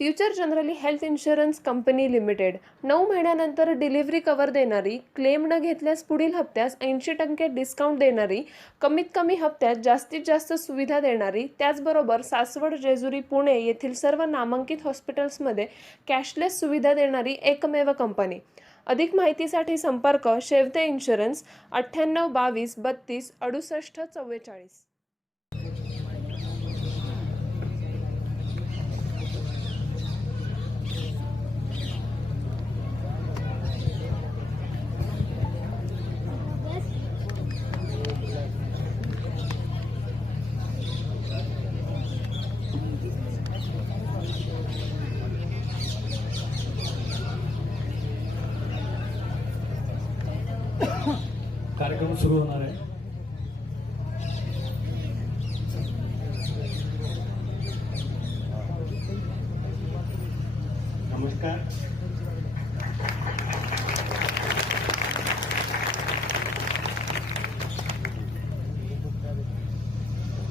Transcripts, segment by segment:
Future generally health insurance company limited 9 महिन्यानंतर delivery cover देणारी, claim न घेतल्यास पुढील हप्त्यास 80% डिस्काउंट देणारी, कमीत कमी हप्त्यात जास्तीत जास्त सुविधा देणारी, त्याचबरोबर सासवड, जेजुरी, पुणे येथील सर्व नामांकित हॉस्पिटल्समध्ये कॅशलेस सुविधा देणारी एकमेव कंपनी. अधिक माहितीसाठी संपर्क शेवते इन्शुरन्स 98 22 32 68 44. कार्यक्रम सुरू होणार आहे. नमस्कार.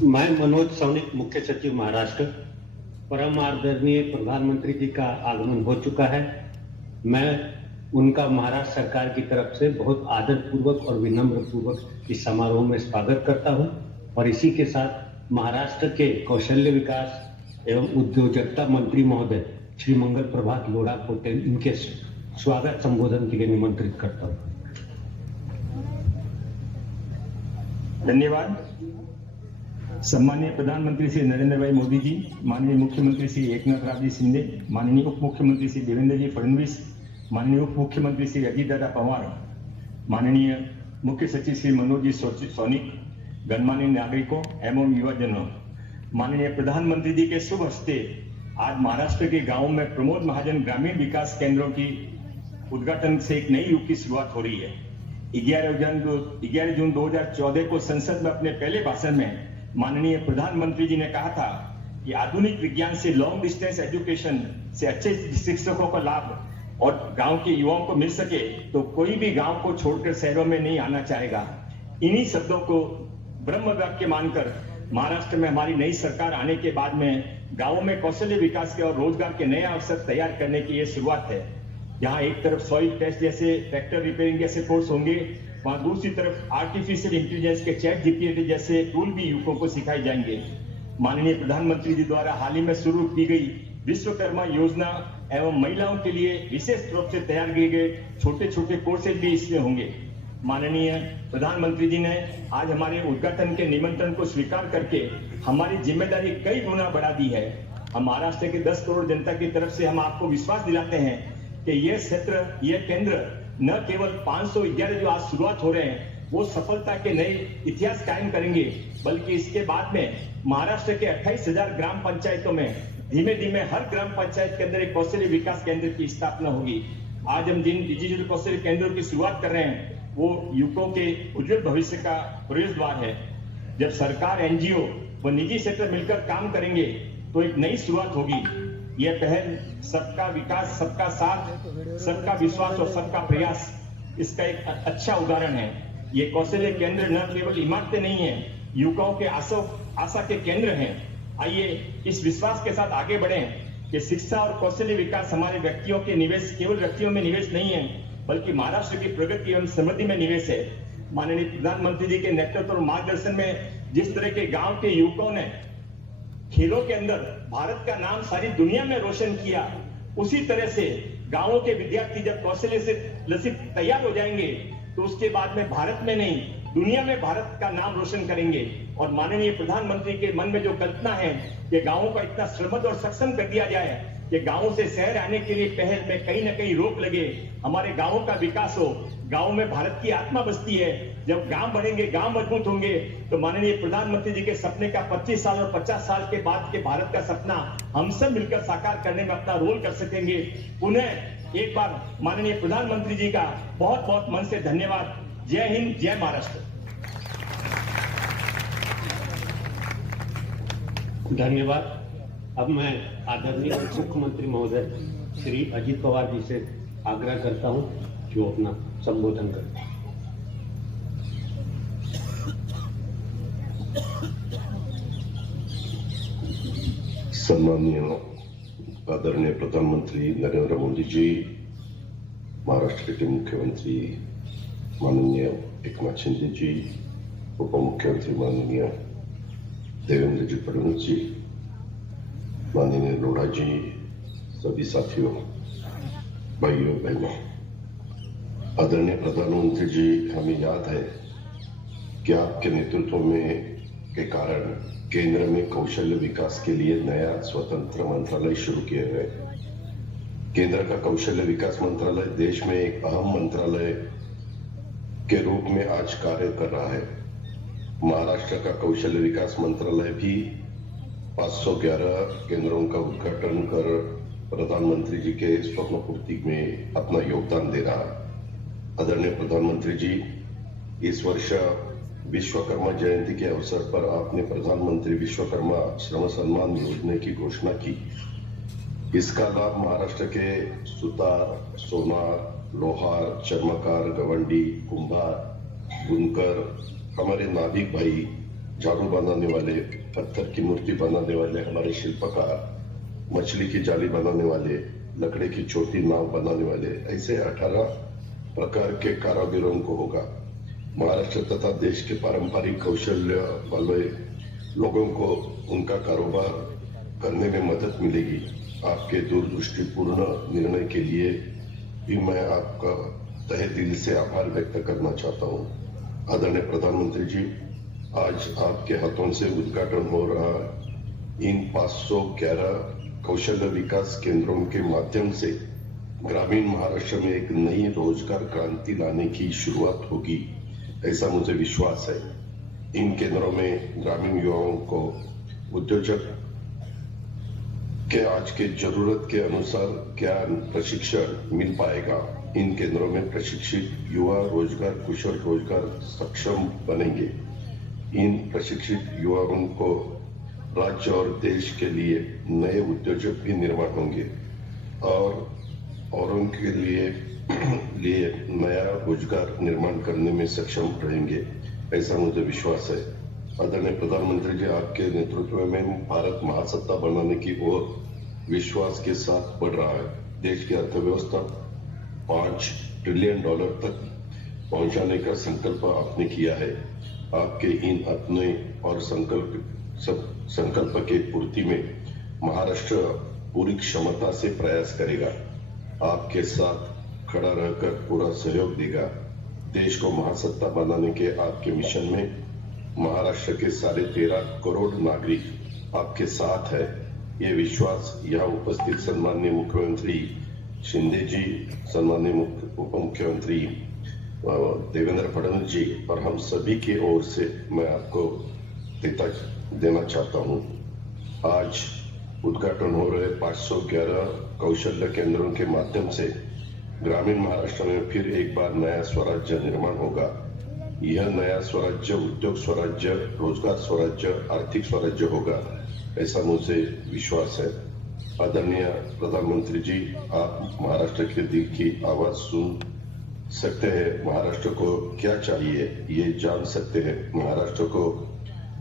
मैं मनोज सौनिक, मुख्य सचिव महाराष्ट्र. परम आदरणीय प्रधानमंत्री जी का आगमन हो चुका है. मैं उनका महाराष्ट्र सरकार की तरफ से बहुत आदर पूर्वक और विनम्र पूर्वक इस समारोह में स्वागत करता हूं और इसी के साथ महाराष्ट्र के कौशल्य विकास एवं उद्योजकता मंत्री महोदय श्री मंगल प्रभात लोढ़ा को इनके स्वागत संबोधन के लिए निमंत्रित करता हूं. धन्यवाद. सम्माननीय प्रधानमंत्री श्री नरेंद्र भाई मोदी जी, माननीय मुख्यमंत्री श्री एकनाथ जी शिंदे, माननीय उप मुख्यमंत्री श्री देवेंद्र जी फडणवीस, माननीय उप मुख्यमंत्री श्री अजीत दादा पवार, माननीय मुख्य सचिव श्री मनोज जी सौनिक, गणमान्य नागरिकों एवं युवाजनों, माननीय प्रधानमंत्री जी के शुभ हस्ते आज महाराष्ट्र के गांवों में प्रमोद महाजन ग्रामीण विकास केंद्रों की उद्घाटन से एक नई युग की शुरुआत हो रही है. 11 जून 2014 को संसद में अपने पहले भाषण में माननीय प्रधानमंत्री जी ने कहा था कि आधुनिक विज्ञान से लॉन्ग डिस्टेंस एजुकेशन से अच्छे शिक्षकों का लाभ और गांव के युवाओं को मिल सके तो कोई भी गांव को छोड़कर शहरों में नहीं आना चाहेगा. इन्हीं शब्दों को ब्रह्म वाक्य मानकर महाराष्ट्र में हमारी नई सरकार आने के बाद में गांवों में कौशल्य विकास के और रोजगार के नए अवसर तैयार करने की ये शुरुआत है. जहां एक तरफ सॉइल टेस्ट जैसे ट्रैक्टर रिपेयरिंग जैसे कोर्स होंगे, वहां दूसरी तरफ आर्टिफिशियल इंटेलिजेंस के चैट जीपीटी जैसे टूल भी युवकों को सिखाए जाएंगे. माननीय प्रधानमंत्री जी द्वारा हाल ही में शुरू की गई विश्वकर्मा योजना एवं महिलाओं के लिए विशेष रूप से तैयार किए गए छोटे छोटे कोर्सेज भी इसमें होंगे. माननीय प्रधानमंत्री जी ने आज हमारे उद्घाटन के निमंत्रण को स्वीकार करके हमारी जिम्मेदारी कई गुना बढ़ा दी है. हम महाराष्ट्र के 10 करोड़ जनता की तरफ से हम आपको विश्वास दिलाते हैं कि ये क्षेत्र, ये केंद्र न केवल 511 जो आज शुरुआत हो रहे हैं वो सफलता के नए इतिहास कायम करेंगे, बल्कि इसके बाद में महाराष्ट्र के 28,000 ग्राम पंचायतों में धीमे धीमे हर ग्राम पंचायत के अंदर एक कौशल्य विकास केंद्र की स्थापना होगी. आज हम जिन डिजिटल कौशल्य केंद्रों की शुरुआत कर रहे हैं वो युवकों के उज्जवल भविष्य का प्रवेश द्वार है. जब सरकार, एनजीओ व निजी क्षेत्र मिलकर काम करेंगे तो एक नई शुरुआत होगी. यह पहल सबका विकास, सबका साथ, सबका विश्वास और सबका प्रयास, इसका एक अच्छा उदाहरण है. ये कौशल्य केंद्र न केवल इमारतें नहीं है, युवकों के आशा के केंद्र हैं. आइए इस विश्वास के साथ आगे बढ़ें कि शिक्षा और कौशल्य विकास हमारे व्यक्तियों के निवेश, केवल व्यक्तियों में निवेश नहीं है, बल्कि महाराष्ट्र की प्रगति एवं समृद्धि में निवेश है. माननीय प्रधानमंत्री जी के नेतृत्व और मार्गदर्शन में जिस तरह के गांव के युवकों ने खेलों के अंदर भारत का नाम सारी दुनिया में रोशन किया, उसी तरह से गांवों के विद्यार्थी जब कौशल्य से लसित तैयार हो जाएंगे तो उसके बाद में भारत में नहीं, दुनिया में भारत का नाम रोशन करेंगे. और माननीय प्रधानमंत्री के मन में जो कल्पना है कि गांवों का इतना श्रमद और सक्षम कर दिया जाए कि गांवों से शहर आने के लिए पहल में कहीं न कहीं रोक लगे, हमारे गांवों का विकास हो. गांव में भारत की आत्मा बसती है. जब गांव बढ़ेंगे, गांव मजबूत होंगे तो माननीय प्रधानमंत्री जी के सपने का 25 साल और 50 साल के बाद के भारत का सपना हम सब मिलकर साकार करने में अपना रोल कर सकेंगे. पुनः एक बार माननीय प्रधानमंत्री जी का बहुत बहुत मन से धन्यवाद. जय हिंद, जय महाराष्ट्र. धन्यवाद. अब मैं आदरणीय मुख्यमंत्री महोदय श्री अजीत पवार जी से आग्रह करता हूं कि वो अपना संबोधन करें. सम्माननीय आदरणीय प्रधानमंत्री नरेंद्र मोदी जी, महाराष्ट्र के मुख्यमंत्री माननीय एकनाथ शिंदे जी, उप मुख्यमंत्री माननीय देवेंद्र जी फडणवीस जी, माननीय लोढ़ा जी, सभी साथियों, भाइयों बहनों, आदरणीय प्रधानमंत्री जी, हमें याद है कि आपके नेतृत्व में के कारण केंद्र में कौशल्य विकास के लिए नया स्वतंत्र मंत्रालय शुरू किया गया। केंद्र का कौशल्य विकास मंत्रालय देश में एक अहम मंत्रालय के रूप में आज कार्य कर रहा है। महाराष्ट्र का कौशल्य विकास मंत्रालय भी 511 केंद्रों का उद्घाटन कर प्रधानमंत्री जी के स्वप्न पूर्ति में अपना योगदान दे रहा है। आदरणीय प्रधानमंत्री जी, इस वर्ष विश्वकर्मा जयंती के अवसर पर आपने प्रधानमंत्री विश्वकर्मा श्रम सम्मान योजना की घोषणा की। इसका लाभ महाराष्ट्र के सुतार, सोनार, लोहार, चर्मकार, गवंडी, कुंभार, बुनकर, हमारे नाभिक भाई, झाड़ू बनाने वाले, पत्थर की मूर्ति बनाने वाले हमारे शिल्पकार, मछली की जाली बनाने वाले, लकड़ी की छोटी नाव बनाने वाले, ऐसे 18 प्रकार के कारीगरों को होगा। महाराष्ट्र तथा देश के पारंपरिक कौशल्य वाले लोगों को उनका कारोबार करने में मदद मिलेगी। आपके दूरदृष्टिपूर्ण निर्णय के लिए भी मैं आपका तहे दिल से आभार व्यक्त करना चाहता हूं। आदरणीय प्रधानमंत्री जी, आज आपके हाथों से उद्घाटन हो रहा इन 511 कौशल्य विकास केंद्रों के माध्यम से ग्रामीण महाराष्ट्र में एक नई रोजगार क्रांति लाने की शुरुआत होगी, ऐसा मुझे विश्वास है। इन केंद्रों में ग्रामीण युवाओं को उद्योजक के आज के जरूरत के अनुसार ज्ञान प्रशिक्षण मिल पाएगा। इन केंद्रों में प्रशिक्षित युवा रोजगार कुशल, रोजगार सक्षम बनेंगे। इन प्रशिक्षित युवाओं को राज्य और देश के लिए नए उद्योजक भी निर्माण होंगे और उनके लिए नया रोजगार निर्माण करने में सक्षम रहेंगे, ऐसा मुझे विश्वास है। आदरणीय प्रधानमंत्री जी, आपके नेतृत्व में भारत महासत्ता बनाने की ओर विश्वास के साथ बढ़ रहा है। देश की अर्थव्यवस्था $5 ट्रिलियन तक पहुंचाने का संकल्प आपने किया है। आपके इन अपने और संकल्प के पूर्ति में महाराष्ट्र पूरी क्षमता से प्रयास करेगा, आपके साथ खड़ा रहकर पूरा सहयोग देगा। देश को महासत्ता बनाने के आपके मिशन में महाराष्ट्र के 13.5 करोड़ नागरिक आपके साथ है। ये विश्वास यहाँ उपस्थित सम्माननीय मुख्यमंत्री शिंदे जी, सम्माननीय उप मुख्यमंत्री देवेंद्र फडणवीस जी और हम सभी की ओर से मैं आपको देना चाहता हूँ। आज उद्घाटन हो रहे 511 कौशल्य केंद्रों के माध्यम से ग्रामीण महाराष्ट्र में फिर एक बार नया स्वराज्य निर्माण होगा। यह नया स्वराज्य उद्योग स्वराज्य, रोजगार स्वराज्य, आर्थिक स्वराज्य होगा, ऐसा मुझे विश्वास है। आदरणीय प्रधानमंत्री जी, आप महाराष्ट्र के दिल की आवाज सुन सकते हैं। महाराष्ट्र को क्या चाहिए ये जान सकते हैं। महाराष्ट्र को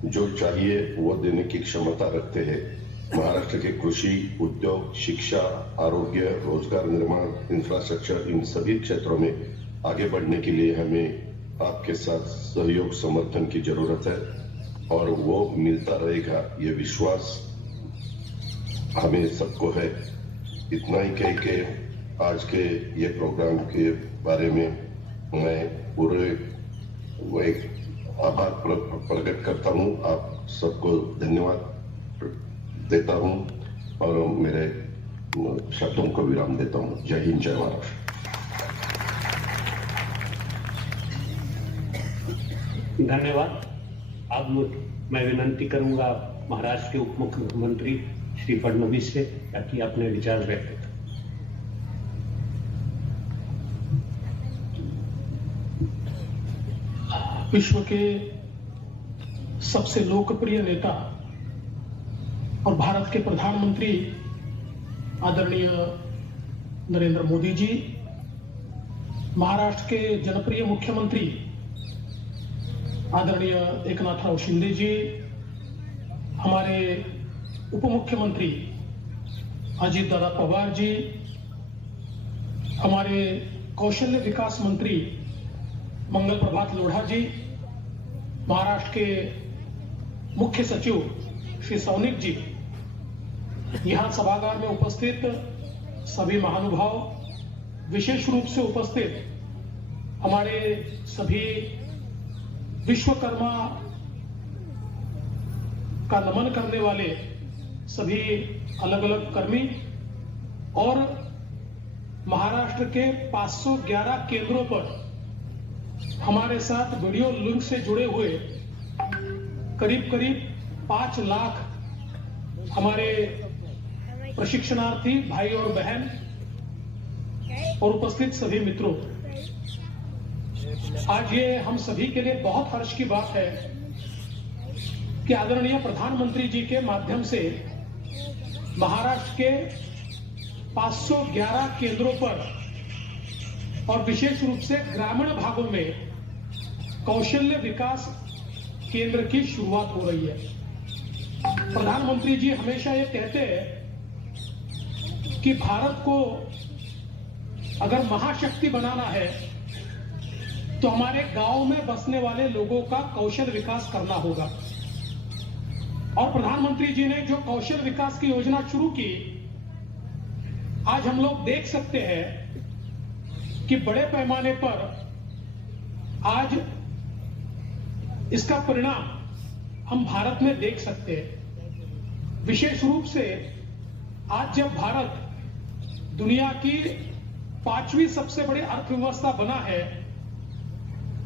जो चाहिए वो देने की क्षमता रखते हैं। महाराष्ट्र के कृषि, उद्योग, शिक्षा, आरोग्य, रोजगार निर्माण, इंफ्रास्ट्रक्चर, इन सभी क्षेत्रों में आगे बढ़ने के लिए हमें आपके साथ सहयोग समर्थन की जरूरत है और वो मिलता रहेगा, ये विश्वास हमें सबको है। इतना ही कह के आज के ये प्रोग्राम के बारे में मैं पूरे एक आभार प्रकट करता हूँ। आप सबको धन्यवाद देता हूं और मेरे शब्दों को विराम देता हूं। जय हिंद, जय महाराष्ट्र। धन्यवाद। अब मैं विनंती करूंगा महाराष्ट्र के उप मुख्यमंत्री श्री फडणवीस से ताकि अपने विचार व्यक्त करें। विश्व के सबसे लोकप्रिय नेता और भारत के प्रधानमंत्री आदरणीय नरेंद्र मोदी जी, महाराष्ट्र के जनप्रिय मुख्यमंत्री आदरणीय एकनाथराव शिंदे जी, हमारे उप मुख्यमंत्री अजीत दादा पवार जी, हमारे कौशल्य विकास मंत्री मंगल प्रभात लोढ़ा जी, महाराष्ट्र के मुख्य सचिव श्री सौनिक जी, यहां सभागार में उपस्थित सभी महानुभाव, विशेष रूप से उपस्थित हमारे सभी विश्वकर्मा का नमन करने वाले सभी अलग अलग कर्मी और महाराष्ट्र के 511 केंद्रों पर हमारे साथ वीडियो लिंक से जुड़े हुए करीब 5 लाख हमारे प्रशिक्षणार्थी भाई और बहन और उपस्थित सभी मित्रों, आज ये हम सभी के लिए बहुत हर्ष की बात है कि आदरणीय प्रधानमंत्री जी के माध्यम से महाराष्ट्र के 511 केंद्रों पर और विशेष रूप से ग्रामीण भागों में कौशल्य विकास केंद्र की शुरुआत हो रही है। प्रधानमंत्री जी हमेशा ये कहते हैं कि भारत को अगर महाशक्ति बनाना है तो हमारे गांव में बसने वाले लोगों का कौशल विकास करना होगा। और प्रधानमंत्री जी ने जो कौशल विकास की योजना शुरू की, आज हम लोग देख सकते हैं कि बड़े पैमाने पर आज इसका परिणाम हम भारत में देख सकते हैं। विशेष रूप से आज जब भारत दुनिया की 5वीं सबसे बड़ी अर्थव्यवस्था बना है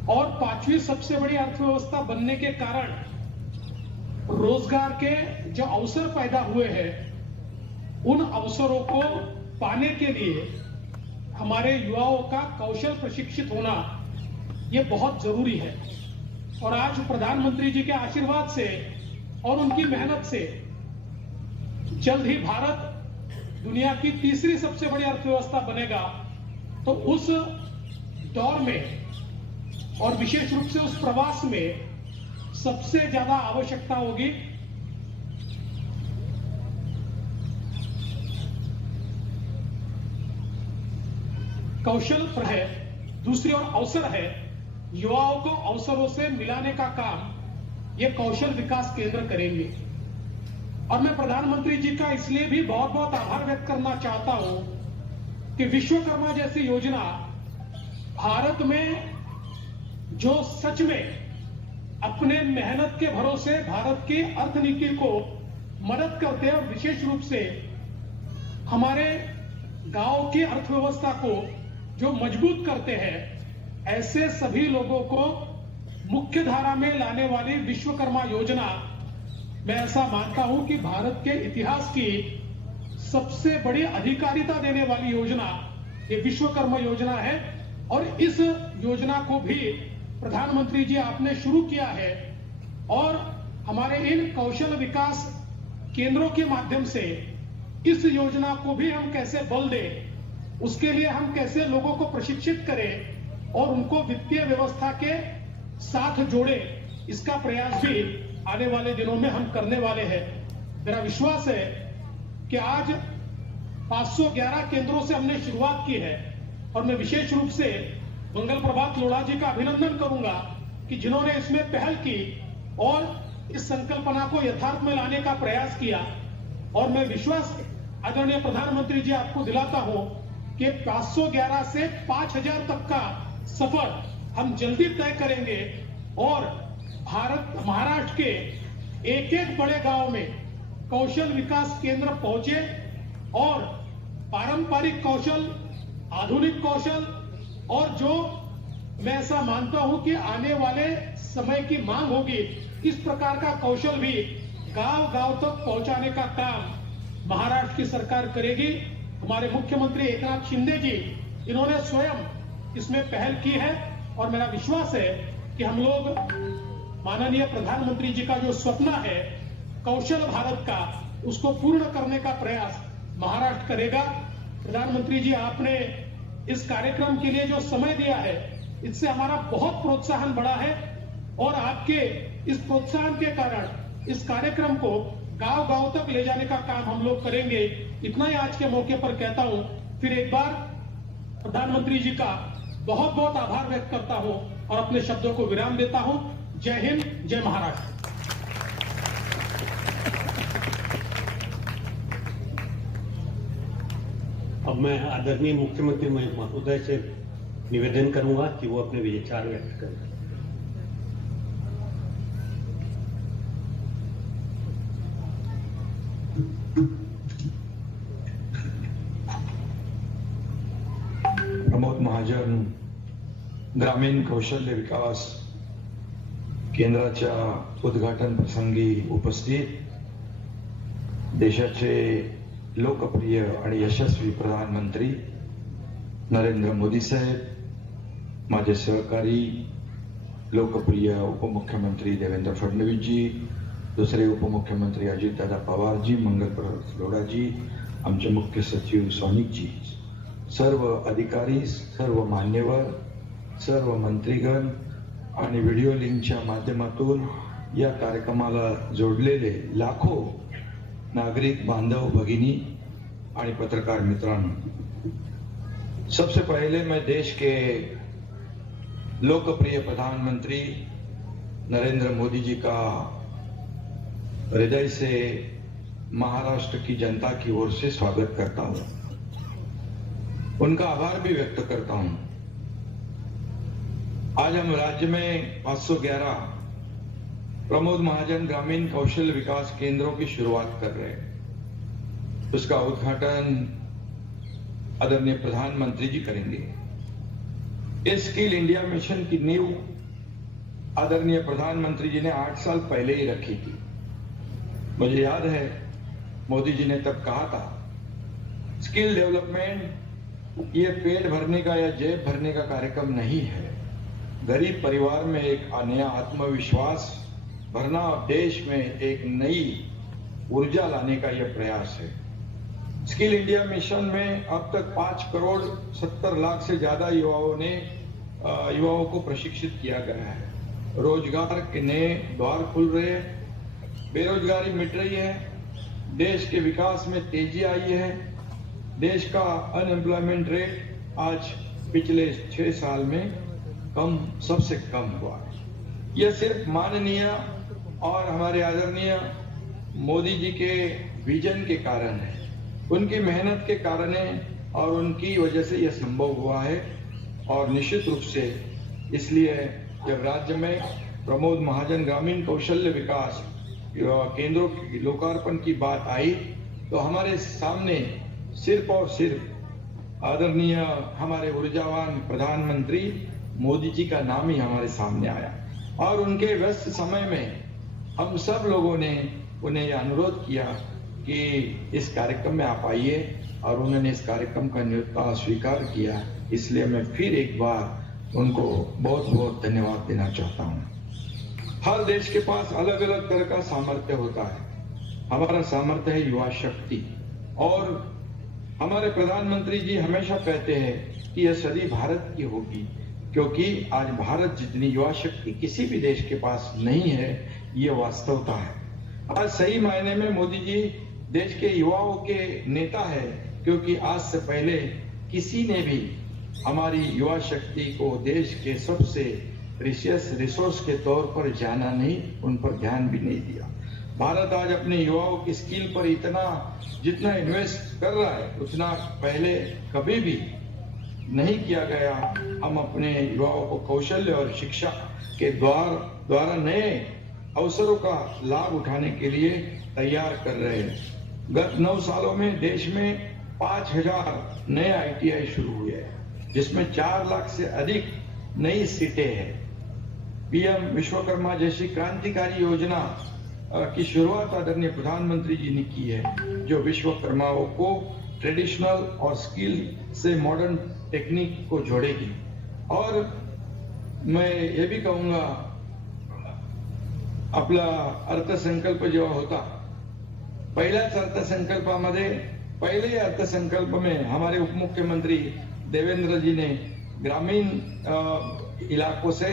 और 5वीं सबसे बड़ी अर्थव्यवस्था बनने के कारण रोजगार के जो अवसर पैदा हुए हैं, उन अवसरों को पाने के लिए हमारे युवाओं का कौशल प्रशिक्षित होना ये बहुत जरूरी है। और आज प्रधानमंत्री जी के आशीर्वाद से और उनकी मेहनत से जल्द ही भारत दुनिया की 3री सबसे बड़ी अर्थव्यवस्था बनेगा। तो उस दौर में और विशेष रूप से उस प्रवास में सबसे ज्यादा आवश्यकता होगी कौशल पर है, दूसरी ओर अवसर है। युवाओं को अवसरों से मिलाने का काम ये कौशल विकास केंद्र करेंगे। और मैं प्रधानमंत्री जी का इसलिए भी बहुत बहुत आभार व्यक्त करना चाहता हूं कि विश्वकर्मा जैसी योजना भारत में जो सच में अपने मेहनत के भरोसे भारत की अर्थनीति को मदद करते हैं और विशेष रूप से हमारे गांव की अर्थव्यवस्था को जो मजबूत करते हैं, ऐसे सभी लोगों को मुख्य धारा में लाने वाली विश्वकर्मा योजना, मैं ऐसा मानता हूं कि भारत के इतिहास की सबसे बड़ी अधिकारिता देने वाली योजना ये विश्वकर्मा योजना है। और इस योजना को भी प्रधानमंत्री जी आपने शुरू किया है और हमारे इन कौशल विकास केंद्रों के माध्यम से इस योजना को भी हम कैसे बल दें, उसके लिए हम कैसे लोगों को प्रशिक्षित करें और उनको वित्तीय व्यवस्था के साथ जोड़ें, इसका प्रयास भी आने वाले दिनों में हम करने वाले हैं। मेरा विश्वास है कि आज 511 केंद्रों से हमने शुरुआत की है और मैं विशेष रूप से मंगल प्रभात लोढ़ा जी का अभिनंदन करूंगा कि जिन्होंने इसमें पहल की और इस संकल्पना को यथार्थ में लाने का प्रयास किया। और मैं विश्वास आदरणीय प्रधानमंत्री जी आपको दिलाता हूं कि 511 से 5000 तक का सफर हम जल्दी तय करेंगे और महाराष्ट्र के एक एक बड़े गांव में कौशल विकास केंद्र पहुंचे और पारंपरिक कौशल, आधुनिक कौशल और जो मैं ऐसा मानता हूं कि आने वाले समय की मांग होगी, इस प्रकार का कौशल भी गांव-गांव तक पहुंचाने का काम महाराष्ट्र की सरकार करेगी। हमारे मुख्यमंत्री एकनाथ शिंदे जी, इन्होंने स्वयं इसमें पहल की है और मेरा विश्वास है कि हम लोग माननीय प्रधानमंत्री जी का जो सपना है कौशल भारत का, उसको पूर्ण करने का प्रयास महाराष्ट्र करेगा। प्रधानमंत्री जी, आपने इस कार्यक्रम के लिए जो समय दिया है, इससे हमारा बहुत प्रोत्साहन बढ़ा है और आपके इस प्रोत्साहन के कारण इस कार्यक्रम को गांव-गांव तक ले जाने का काम हम लोग करेंगे। इतना ही आज के मौके पर कहता हूं। फिर एक बार प्रधानमंत्री जी का बहुत बहुत आभार व्यक्त करता हूं और अपने शब्दों को विराम देता हूं। जय हिंद, जय महाराष्ट्र। अब मैं आदरणीय मुख्यमंत्री महोदय से निवेदन करूंगा कि वो अपने विचार व्यक्त करें। प्रमोद महाजन ग्रामीण कौशल्य विकास केंद्राच्या उद्घाटन प्रसंगी उपस्थित, देशाचे लोकप्रिय आणि यशस्वी प्रधानमंत्री नरेंद्र मोदी साहेब, माझे सहकारी लोकप्रिय उपमुख्यमंत्री देवेंद्र फडणवीस जी, दुसरे उपमुख्यमंत्री अजितदादा पवार जी, मंगल प्रसाद लोढा जी, आमचे मुख्य सचिव सौनिक जी, सर्व अधिकारी, सर्व मान्यवर, सर्व मंत्रीगण आणि व्हिडिओ लिंकच्या माध्यमातून या कार्यक्रमाला जोडलेले लाखो नागरिक बांधव भगिनी आणि पत्रकार मित्रांनो, सबसे पहले मैं देश के लोकप्रिय प्रधानमंत्री नरेंद्र मोदी जी का हृदय से महाराष्ट्र की जनता की ओर से स्वागत करता हूं, उनका आभार भी व्यक्त करता हूं। आज हम राज्य में 511 प्रमोद महाजन ग्रामीण कौशल विकास केंद्रों की शुरुआत कर रहे हैं। उसका उद्घाटन आदरणीय प्रधानमंत्री जी करेंगे। इस स्किल इंडिया मिशन की नींव आदरणीय प्रधानमंत्री जी ने 8 साल पहले ही रखी थी। मुझे याद है मोदी जी ने तब कहा था, स्किल डेवलपमेंट ये पेट भरने का या जेब भरने का कार्यक्रम नहीं है, गरीब परिवार में एक नया आत्मविश्वास भरना और देश में एक नई ऊर्जा लाने का यह प्रयास है। स्किल इंडिया मिशन में अब तक 5 करोड़ 70 लाख से ज्यादा युवाओं को प्रशिक्षित किया गया है। रोजगार के नए द्वार खुल रहे हैं, बेरोजगारी मिट रही है, देश के विकास में तेजी आई है, देश का अनएम्प्लॉयमेंट रेट आज पिछले 6 साल में सबसे कम हुआ है। यह सिर्फ माननीय और हमारे आदरणीय मोदी जी के विजन के कारण है, उनकी मेहनत के कारण है और उनकी वजह से यह संभव हुआ है। और निश्चित रूप से इसलिए जब राज्य में प्रमोद महाजन ग्रामीण कौशल्य विकास केंद्रों की लोकार्पण की बात आई तो हमारे सामने सिर्फ और सिर्फ आदरणीय हमारे ऊर्जावान प्रधानमंत्री मोदी जी का नाम ही हमारे सामने आया। और उनके व्यस्त समय में हम सब लोगों ने उन्हें यह अनुरोध किया कि इस कार्यक्रम में आप आइए और उन्होंने इस कार्यक्रम का न्योता स्वीकार किया। इसलिए मैं फिर एक बार उनको बहुत बहुत धन्यवाद देना चाहता हूँ। हर देश के पास अलग अलग तरह का सामर्थ्य होता है। हमारा सामर्थ्य है युवा शक्ति और हमारे प्रधानमंत्री जी हमेशा कहते हैं कि यह सदी भारत की होगी, क्योंकि आज भारत जितनी युवा शक्ति किसी भी देश के पास नहीं है, ये वास्तवता है। आज सही मायने में मोदी जी देश के युवाओं के नेता है, क्योंकि आज से पहले किसी ने भी हमारी युवा शक्ति को देश के सबसे प्रीशियस रिसोर्स के तौर पर जाना नहीं, उन पर ध्यान भी नहीं दिया। भारत आज अपने युवाओं की स्किल पर जितना इन्वेस्ट कर रहा है उतना पहले कभी भी नहीं किया गया। हम अपने युवाओं को कौशल्य और शिक्षा के द्वारा नए अवसरों का लाभ उठाने के लिए तैयार कर रहे हैं। गत 9 सालों में देश में 5000 नए ITI शुरू हुए हैं, जिसमें 4 लाख से अधिक नई सीटें हैं। PM विश्वकर्मा जैसी क्रांतिकारी योजना की शुरुआत आदरणीय प्रधानमंत्री जी ने की है, जो विश्वकर्माओं को ट्रेडिशनल और स्किल से मॉडर्न टेक्निक को जोड़ेगी। और मैं ये भी कहूंगा, आपला अर्थसंकल्प जेव्हा होता, पहिल्याच अर्थसंकल्पामध्ये पहले अर्थसंकल्प में हमारे उपमुख्यमंत्री देवेंद्र जी ने ग्रामीण इलाकों से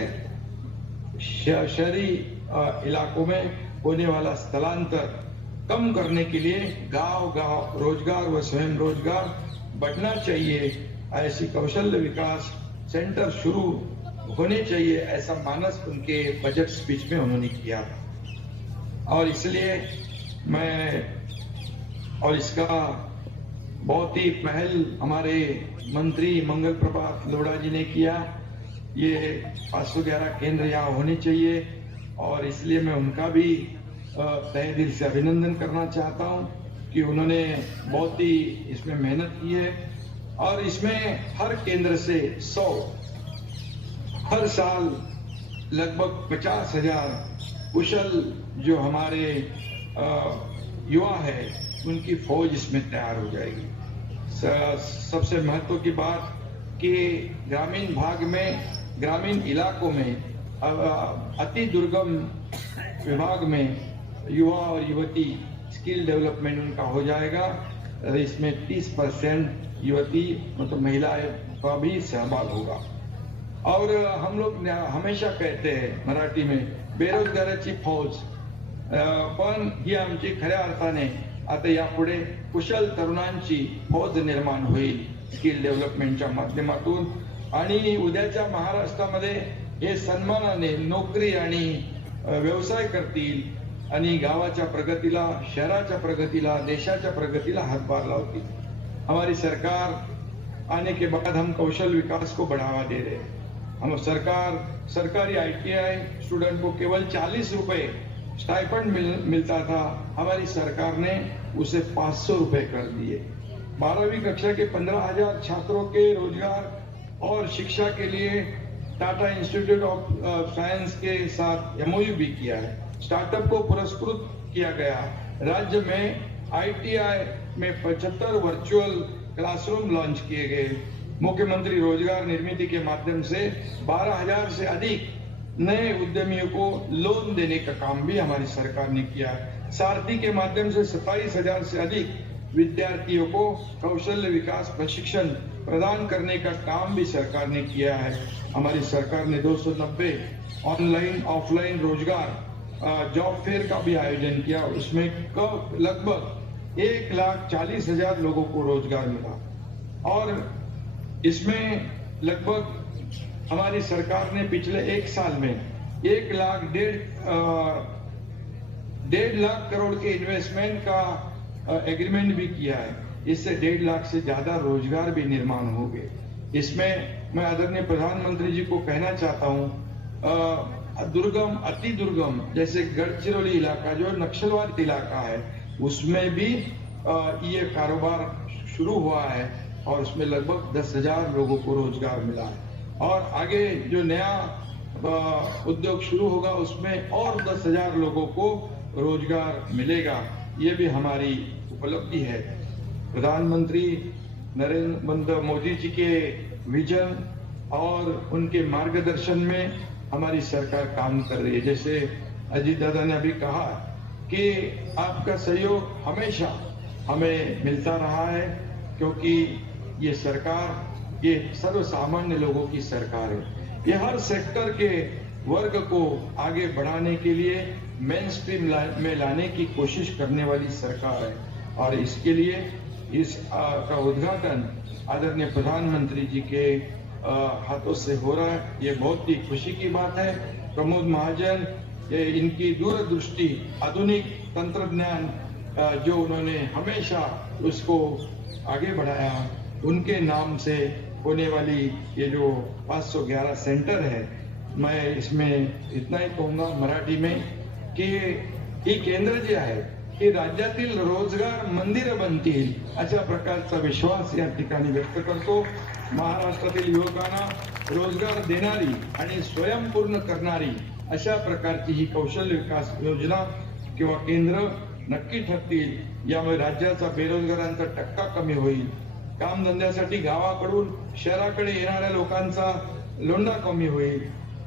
शहरी इलाकों में होने वाला स्थलांतर कम करने के लिए गांव-गांव रोजगार व स्वयं रोजगार बढ़ना चाहिए, ऐसी कौशल्य विकास सेंटर शुरू होने चाहिए, ऐसा मानस उनके बजट स्पीच में उन्होंने किया था। और इसलिए इसका बहुत ही पहल हमारे मंत्री मंगल प्रभात लोढ़ा जी ने किया। ये 511 केंद्र यहाँ होने चाहिए और इसलिए मैं उनका भी तहे दिल से अभिनंदन करना चाहता हूँ कि उन्होंने बहुत ही इसमें मेहनत की है। और इसमें हर केंद्र से 100 हर साल लगभग 50,000 कुशल जो हमारे युवा है उनकी फौज इसमें तैयार हो जाएगी। सबसे महत्व की बात कि ग्रामीण भाग में, ग्रामीण इलाकों में, अति दुर्गम विभाग में युवा और युवती स्किल डेवलपमेंट उनका हो जाएगा। इसमें 30% युवती मतलब महिलाएं का भी सहभाग होगा। और हम लोग हमेशा कहते हैं मराठी में बेरोजगाराची फौज, पण ही आमची खऱ्या अर्थाने आता यापुढे कुशल तरुणांची फौज निर्माण होईल स्किल डेव्हलपमेंटच्या माध्यमातून। आणि उद्याच्या महाराष्ट्रामध्ये हे सन्मानाने नोकरी आणि व्यवसाय करतील आणि गावाच्या प्रगतीला, शहराच्या प्रगतीला, देशाच्या प्रगतीला हातभार लावतील। हमारी सरकार आने के बाद हम कौशल विकास को बढ़ावा दे रहे हैं। हम सरकारी ITI स्टूडेंट को केवल 40 रुपए स्टाइपेंड मिलता था, हमारी सरकार ने उसे 500 रुपए कर दिए। 12वीं कक्षा के 15,000 छात्रों के रोजगार और शिक्षा के लिए टाटा इंस्टीट्यूट ऑफ साइंस के साथ MOU भी किया है। स्टार्टअप को पुरस्कृत किया गया। राज्य में ITI में 75 वर्चुअल क्लासरूम लॉन्च किए गए। मुख्यमंत्री रोजगार निर्मिति के माध्यम से 12,000 से अधिक नए उद्यमियों को लोन देने का काम भी हमारी सरकार ने किया है। सारथी के माध्यम से 27,000 से अधिक विद्यार्थियों को कौशल्य विकास प्रशिक्षण प्रदान करने का काम भी सरकार ने किया है। हमारी सरकार ने 290 ऑनलाइन ऑफलाइन रोजगार जॉब फेयर का भी आयोजन किया। उसमें लगभग 1,40,000 लोगों को रोजगार मिला। और इसमें लगभग हमारी सरकार ने पिछले एक साल में 1,50,000 लाख करोड़ के इन्वेस्टमेंट का एग्रीमेंट भी किया है। इससे 1.5 लाख से ज्यादा रोजगार भी निर्माण हो गए। इसमें मैं आदरणीय प्रधानमंत्री जी को कहना चाहता हूँ, दुर्गम अति दुर्गम जैसे गढ़चिरौली इलाका जो नक्सलवाद इलाका है उसमें भी ये कारोबार शुरू हुआ है और उसमें लगभग 10,000 लोगों को रोजगार मिला है। और आगे जो नया उद्योग शुरू होगा उसमें और 10,000 लोगों को रोजगार मिलेगा। ये भी हमारी उपलब्धि है। प्रधानमंत्री नरेंद्र मोदी जी के विजन और उनके मार्गदर्शन में हमारी सरकार काम कर रही है। जैसे अजीत दादा ने अभी कहा कि आपका सहयोग हमेशा हमें मिलता रहा है, क्योंकि ये सरकार ये सर्वसामान्य लोगों की सरकार है। ये हर सेक्टर के वर्ग को आगे बढ़ाने के लिए मेन स्ट्रीम में लाने की कोशिश करने वाली सरकार है। और इसके लिए इस का उद्घाटन आदरणीय प्रधानमंत्री जी के हाथों से हो रहा है। ये बहुत ही खुशी की बात है। प्रमोद महाजन, ये इनकी दूरदृष्टि, आधुनिक तंत्रज्ञान जो उन्होंने हमेशा उसको आगे बढ़ाया, उनके नाम से होने वाली ये जो 511 सेंटर है, मैं इसमें इतना ही कहूंगा मराठी में की ही केंद्र जे आहे की राज्यातील रोजगार मंदिर बनतील अशा प्रकारचा विश्वास या ठिकाणी व्यक्त करतो। महाराष्ट्रातील युवकांना रोजगार देणारी आणि स्वयंपूर्ण करणारी अशा प्रकारची ही कौशल्य विकास योजना किंवा केंद्र नक्की ठरतील। यामुळे राज्याचा बेरोजगारांचा टक्का कमी होईल, कामधंद्यासाठी गावाकडून शहराकडे येणाऱ्या लोकांचा लोंढा कमी होईल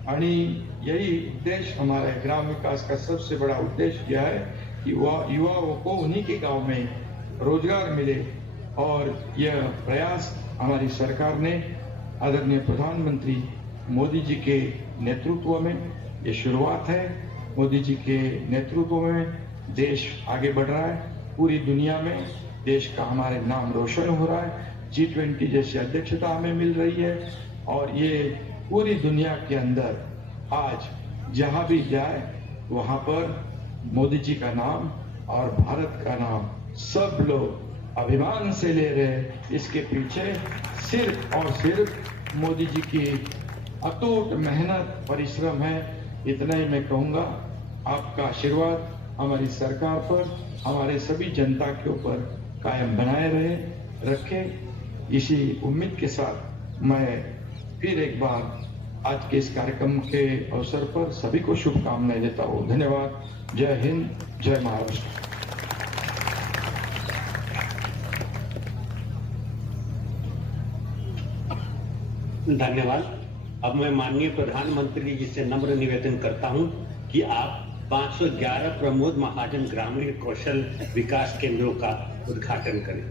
आणि यही उद्देश्य हमारा है। ग्राम विकास का सबसे बड़ा उद्देश्य यह है कि युवाओं को उन्हीं के गांव में रोजगार मिले। और यह प्रयास हमारी सरकार ने आदरणीय प्रधानमंत्री मोदी जी के नेतृत्व में ये शुरुआत है। मोदी जी के नेतृत्व में देश आगे बढ़ रहा है, पूरी दुनिया में देश का हमारे नाम रोशन हो रहा है। G20 जैसी अध्यक्षता हमें मिल रही है और ये पूरी दुनिया के अंदर आज जहां भी जाए वहां पर मोदी जी का नाम और भारत का नाम सब लोग अभिमान से ले रहे हैं। इसके पीछे सिर्फ और सिर्फ मोदी जी की अटूट मेहनत परिश्रम है। इतना ही मैं कहूंगा, आपका आशीर्वाद हमारी सरकार पर, हमारे सभी जनता के ऊपर कायम बनाए रखे। इसी उम्मीद के साथ मैं फिर एक बार आज के इस कार्यक्रम के अवसर पर सभी को शुभकामनाएं देता हूँ। धन्यवाद। जय हिंद, जय महाराष्ट्र। धन्यवाद। अब मैं माननीय प्रधानमंत्री जी से नम्र निवेदन करता हूं कि आप 511 प्रमोद महाजन ग्रामीण कौशल विकास केंद्रों का उद्घाटन करें।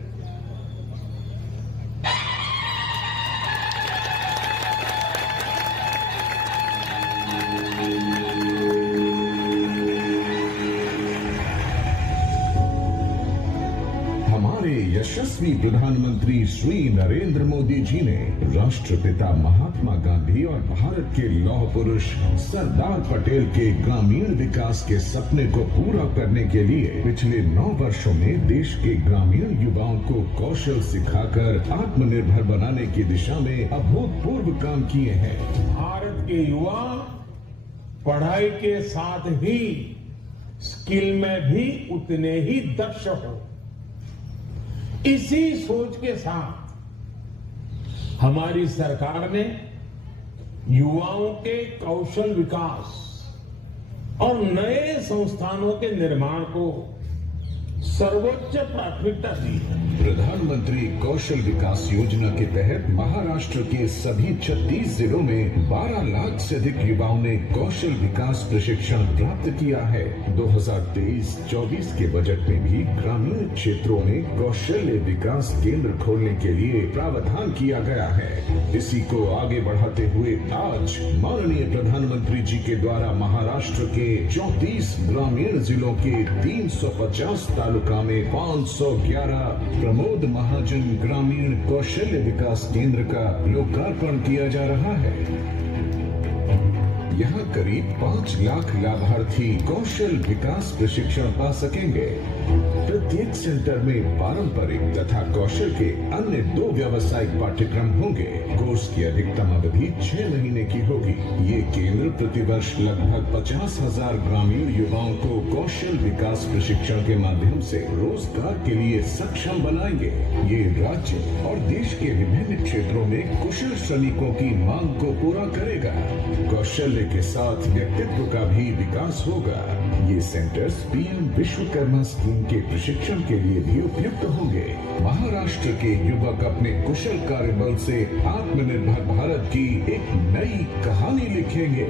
हमारे यशस्वी प्रधानमंत्री श्री नरेंद्र मोदी जी ने राष्ट्रपिता महात्मा गांधी और भारत के लौह पुरुष सरदार पटेल के ग्रामीण विकास के सपने को पूरा करने के लिए पिछले 9 वर्षों में देश के ग्रामीण युवाओं को कौशल सिखाकर आत्मनिर्भर बनाने की दिशा में अभूतपूर्व काम किए हैं। भारत के युवा पढ़ाई के साथ ही स्किल में भी उतने ही दक्ष हो। इसी सोच के साथ हमारी सरकार ने युवाओं के कौशल विकास और नए संस्थानों के निर्माण को सर्वोच्च प्राथमिकता दी है। प्रधानमंत्री कौशल विकास योजना के तहत महाराष्ट्र के सभी 36 जिलों में 12 लाख से अधिक युवाओं ने कौशल विकास प्रशिक्षण प्राप्त किया है। 2023-24 के बजट में भी ग्रामीण क्षेत्रों में कौशल्य विकास केंद्र खोलने के लिए प्रावधान किया गया है। इसी को आगे बढ़ाते हुए आज माननीय प्रधानमंत्री जी के द्वारा महाराष्ट्र के 34 ग्रामीण जिलों के 350 तालुका में 511 प्रमोद महाजन ग्रामीण कौशल्य विकास केंद्र का लोकार्पण किया जा रहा है। यहाँ करीब 5 लाख लाभार्थी कौशल विकास प्रशिक्षण पा सकेंगे। प्रत्येक सेंटर में पारंपरिक तथा कौशल के अन्य 2 व्यावसायिक पाठ्यक्रम होंगे। कोर्स की अधिकतम अवधि 6 महीने की होगी। ये केंद्र प्रतिवर्ष लगभग 50,000 ग्रामीण युवाओं को कौशल विकास प्रशिक्षण के माध्यम से रोजगार के लिए सक्षम बनाएंगे। ये राज्य और देश के विभिन्न क्षेत्रों में कुशल श्रमिकों की मांग को पूरा करेगा। कौशल्य के साथ व्यक्तित्व का भी विकास होगा। ये सेंटर्स पीएम विश्वकर्मा स्कीम के प्रशिक्षण के लिए भी उपयुक्त होंगे। महाराष्ट्र के युवक अपने कुशल कार्यबल से आत्मनिर्भर भारत की एक नई कहानी लिखेंगे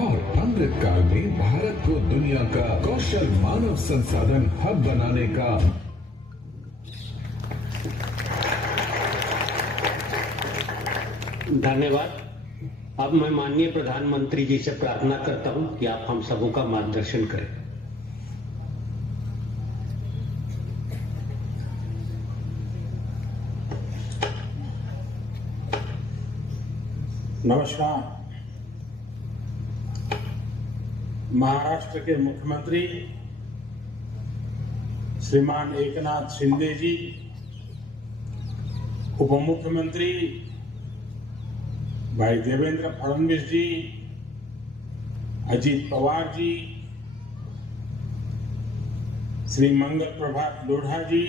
और अमृत काल में भारत को दुनिया का कौशल मानव संसाधन हब बनाने का धन्यवाद। अब मैं माननीय प्रधानमंत्री जी से प्रार्थना करता हूं कि आप हम सबों का मार्गदर्शन करें। नमस्कार। महाराष्ट्र के मुख्यमंत्री श्रीमान एकनाथ शिंदे जी, उप मुख्यमंत्री भाई देवेंद्र फडणवीस जी, अजीत पवार जी, श्री मंगल प्रभात लोढ़ा जी,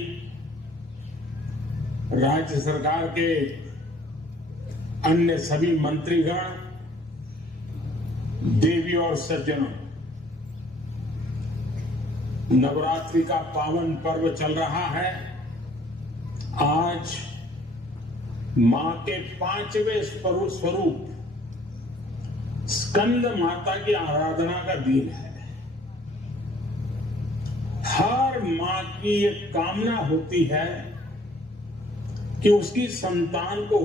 राज्य सरकार के अन्य सभी मंत्रीगण, देवी और सज्जनों, नवरात्रि का पावन पर्व चल रहा है। आज मां के 5वें स्वरूप स्कंद माता की आराधना का दिन है। हर मां की ये कामना होती है कि उसकी संतान को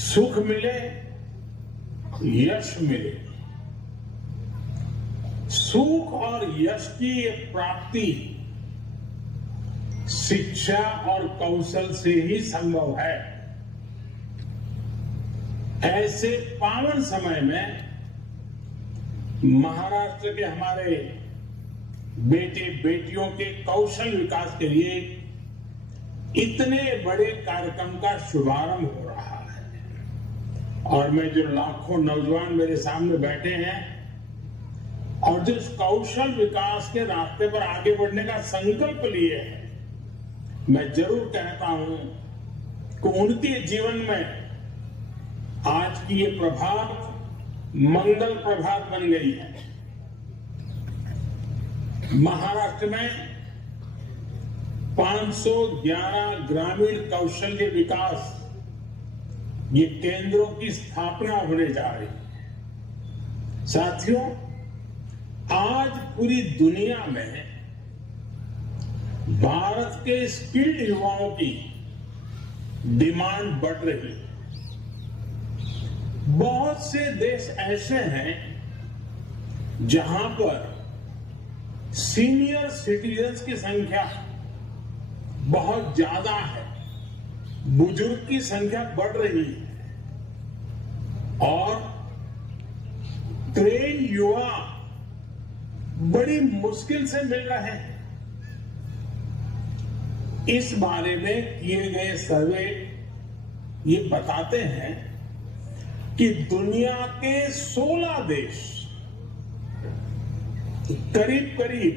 सुख मिले, यश मिले, सुख और यश की ये प्राप्ति शिक्षा और कौशल से ही संभव है। ऐसे पावन समय में महाराष्ट्र के हमारे बेटे बेटियों के कौशल विकास के लिए इतने बड़े कार्यक्रम का शुभारंभ हो रहा है और मैं जो लाखों नौजवान मेरे सामने बैठे हैं और जो कौशल विकास के रास्ते पर आगे बढ़ने का संकल्प लिए हैं, मैं जरूर कहता हूं कि उनके जीवन में आज की ये प्रभात मंगल प्रभात बन गई है। महाराष्ट्र में 511 ग्रामीण कौशल्य विकास ये केंद्रों की स्थापना होने जा रही है। साथियों, आज पूरी दुनिया में भारत के स्किल्ड युवाओं की डिमांड बढ़ रही है। बहुत से देश ऐसे हैं जहां पर सीनियर सिटीजन्स की संख्या बहुत ज्यादा है, बुजुर्ग की संख्या बढ़ रही है और ट्रेन युवा बड़ी मुश्किल से मिल रहे हैं। इस बारे में किए गए सर्वे ये बताते हैं कि दुनिया के 16 देश करीब करीब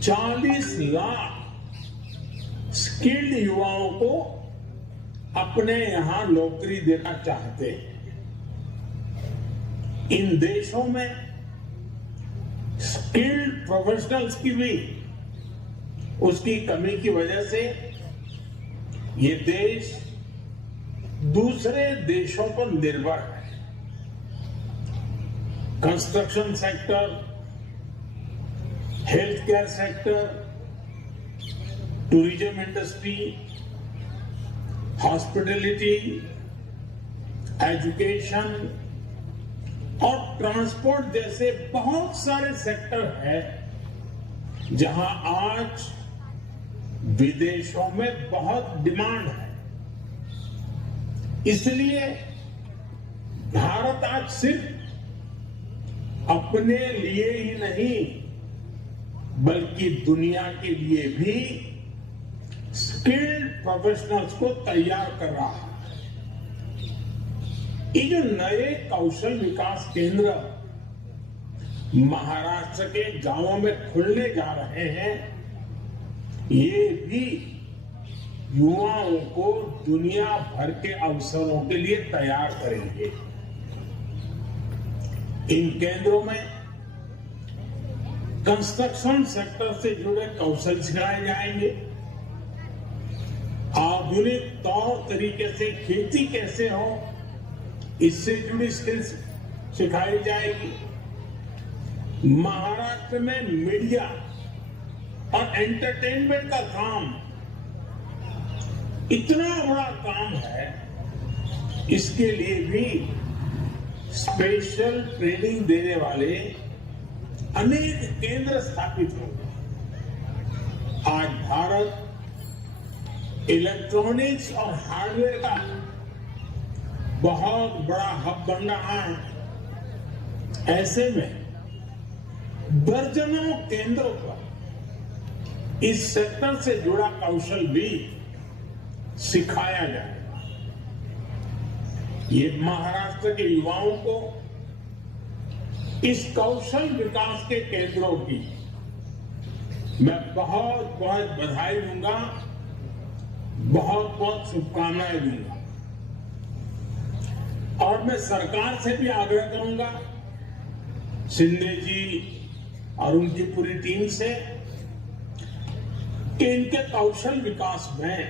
40 लाख स्किल्ड युवाओं को अपने यहां नौकरी देना चाहते हैं। इन देशों में स्किल्ड प्रोफेशनल्स की भी उसकी कमी की वजह से ये देश दूसरे देशों पर निर्भर है। Construction sector, health care sector, tourism industry, hospitality, education और ट्रांसपोर्ट जैसे बहुत सारे सेक्टर हैं जहां आज विदेशों में बहुत डिमांड है। इसलिए भारत आज सिर्फ अपने लिए ही नहीं बल्कि दुनिया के लिए भी स्किल्ड प्रोफेशनल्स को तैयार कर रहा है। ये जो नए कौशल विकास केंद्र महाराष्ट्र के गांवों में खुलने जा रहे हैं, ये भी युवाओं को दुनिया भर के अवसरों के लिए तैयार करेंगे। इन केंद्रों में कंस्ट्रक्शन सेक्टर से जुड़े कौशल सिखाए जाएंगे, आधुनिक तौर तरीके से खेती कैसे हो इससे जुड़ी स्किल्स सिखाई जाएगी। महाराष्ट्र में मीडिया और एंटरटेनमेंट का काम इतना बड़ा काम है, इसके लिए भी स्पेशल ट्रेनिंग देने वाले अनेक केंद्र स्थापित होंगे। आज भारत इलेक्ट्रॉनिक्स और हार्डवेयर का बहुत बड़ा हब बन रहा है। ऐसे में दर्जनों केंद्रों पर इस सेक्टर से जुड़ा कौशल भी सिखाया जाएगा। ये महाराष्ट्र के युवाओं को इस कौशल विकास के केंद्रों की मैं बहुत बहुत बधाई दूंगा, बहुत बहुत शुभकामनाएं दूंगा और मैं सरकार से भी आग्रह करूंगा, शिंदे जी और उनकी पूरी टीम से, कि इनके कौशल विकास में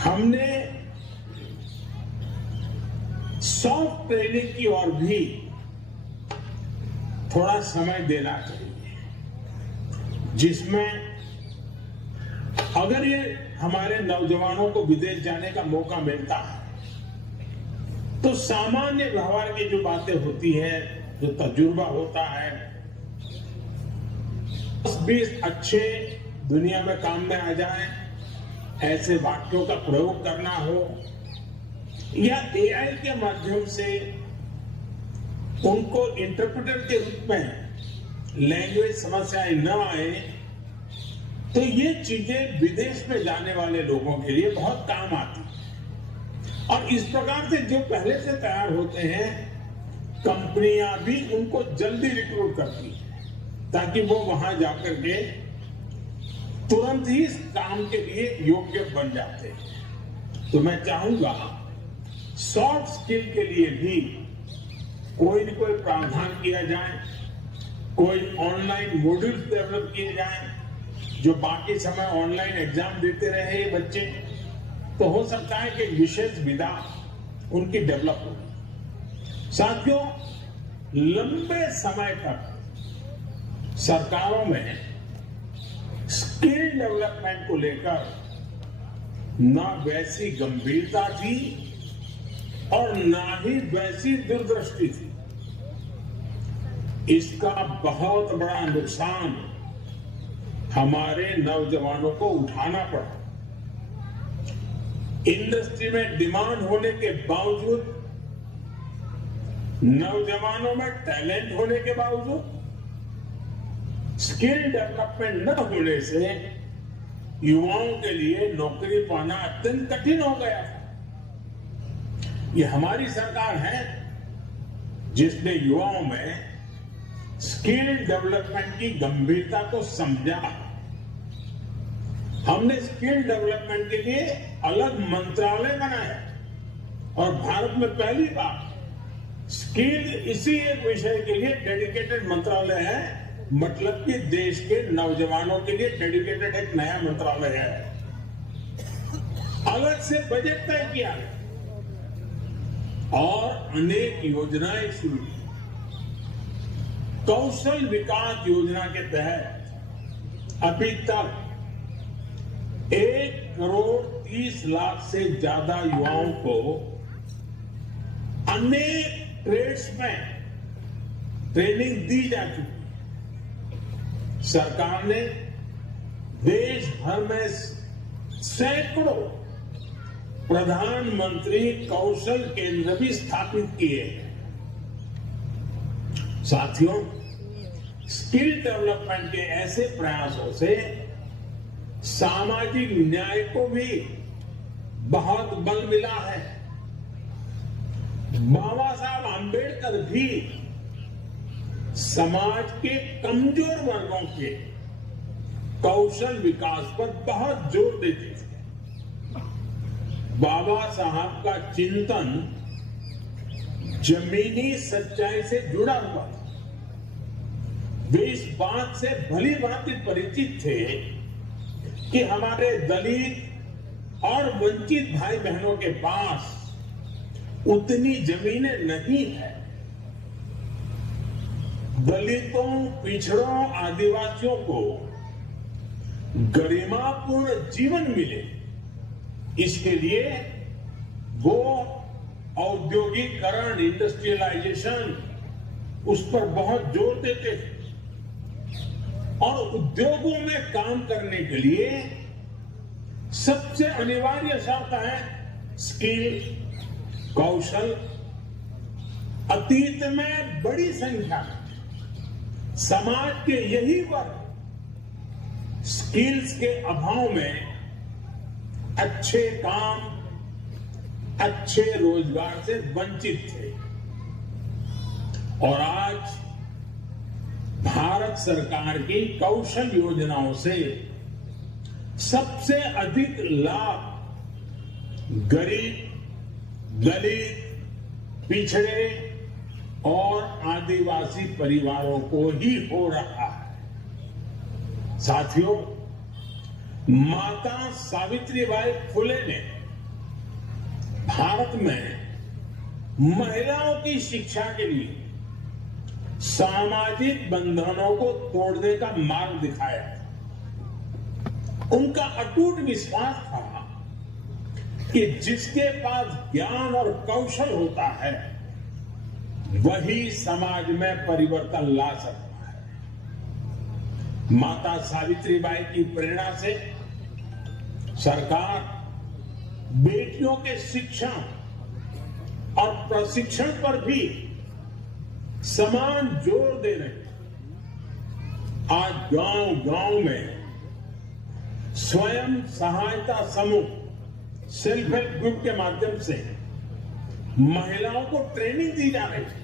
हमने सॉफ्ट ट्रेनिंग की ओर भी थोड़ा समय देना चाहिए, जिसमें अगर ये हमारे नौजवानों को विदेश जाने का मौका मिलता है तो सामान्य व्यवहार की जो बातें होती है, जो तजुर्बा होता है, 20 अच्छे दुनिया में काम में आ जाए, ऐसे वाक्यों का प्रयोग करना हो, या एआई के माध्यम से उनको इंटरप्रेटर के रूप में लैंग्वेज समस्याएं न आए, तो ये चीजें विदेश में जाने वाले लोगों के लिए बहुत काम आती है। और इस प्रकार से जो पहले से तैयार होते हैं, कंपनियां भी उनको जल्दी रिक्रूट करती है ताकि वो वहां जाकर के तुरंत ही इस काम के लिए योग्य बन जाते हैं। तो मैं चाहूंगा सॉफ्ट स्किल के लिए भी कोई न कोई प्रावधान किया जाए, कोई ऑनलाइन मॉड्यूल्स डेवलप किए जाए, जो बाकी समय ऑनलाइन एग्जाम देते रहे ये बच्चे, तो हो सकता है कि विशेष विधा उनकी डेवलप हो। साथियों, लंबे समय तक सरकारों में स्किल डेवलपमेंट को लेकर ना वैसी गंभीरता थी और ना ही वैसी दूरदृष्टि थी। इसका बहुत बड़ा नुकसान हमारे नौजवानों को उठाना पड़ा। इंडस्ट्री में डिमांड होने के बावजूद, नौजवानों में टैलेंट होने के बावजूद, स्किल डेवलपमेंट न होने से युवाओं के लिए नौकरी पाना अत्यंत कठिन हो गया। ये हमारी सरकार है जिसने युवाओं में स्किल डेवलपमेंट की गंभीरता को समझा। हमने स्किल डेवलपमेंट के लिए अलग मंत्रालय बनाया और भारत में पहली बार स्किल इसी एक विषय के लिए डेडिकेटेड मंत्रालय है, मतलब कि देश के नौजवानों के लिए डेडिकेटेड एक नया मंत्रालय है। अलग से बजट तय किया और अनेक योजनाएं शुरू की। कौशल विकास योजना के तहत अभी तक 1,30,00,000 से ज्यादा युवाओं को अनेक ट्रेड्स में ट्रेनिंग दी जा चुकी है। सरकार ने देश भर में सैकड़ों प्रधानमंत्री कौशल केंद्र भी स्थापित किए हैं। साथियों, स्किल डेवलपमेंट के ऐसे प्रयासों से सामाजिक न्याय को भी बहुत बल मिला है। बाबा साहब आंबेडकर भी समाज के कमजोर वर्गों के कौशल विकास पर बहुत जोर देते थे। बाबा साहब का चिंतन जमीनी सच्चाई से जुड़ा हुआ था। वे इस बात से भली भांति परिचित थे कि हमारे दलित और वंचित भाई बहनों के पास उतनी जमीनें नहीं है। दलितों, पिछड़ों, आदिवासियों को गरिमापूर्ण जीवन मिले, इसके लिए वो औद्योगिकरण, इंडस्ट्रियलाइजेशन, उस पर बहुत जोर देते थे। और उद्योगों में काम करने के लिए सबसे अनिवार्य शर्त है स्किल, कौशल। अतीत में बड़ी संख्या में समाज के यही वर्ग स्किल्स के अभाव में अच्छे काम, अच्छे रोजगार से वंचित थे। और आज भारत सरकार की कौशल योजनाओं से सबसे अधिक लाभ गरीब, दलित, पिछड़े और आदिवासी परिवारों को ही हो रहा है। साथियों, माता सावित्रीबाई फुले ने भारत में महिलाओं की शिक्षा के लिए सामाजिक बंधनों को तोड़ने का मार्ग दिखाया। उनका अटूट विश्वास था कि जिसके पास ज्ञान और कौशल होता है वही समाज में परिवर्तन ला सकता है। माता सावित्रीबाई की प्रेरणा से सरकार बेटियों के शिक्षण और प्रशिक्षण पर भी समान जोर दे रही है। आज गांव-गांव में स्वयं सहायता समूह सेल्फ हेल्प ग्रुप के माध्यम से महिलाओं को ट्रेनिंग दी जा रही है।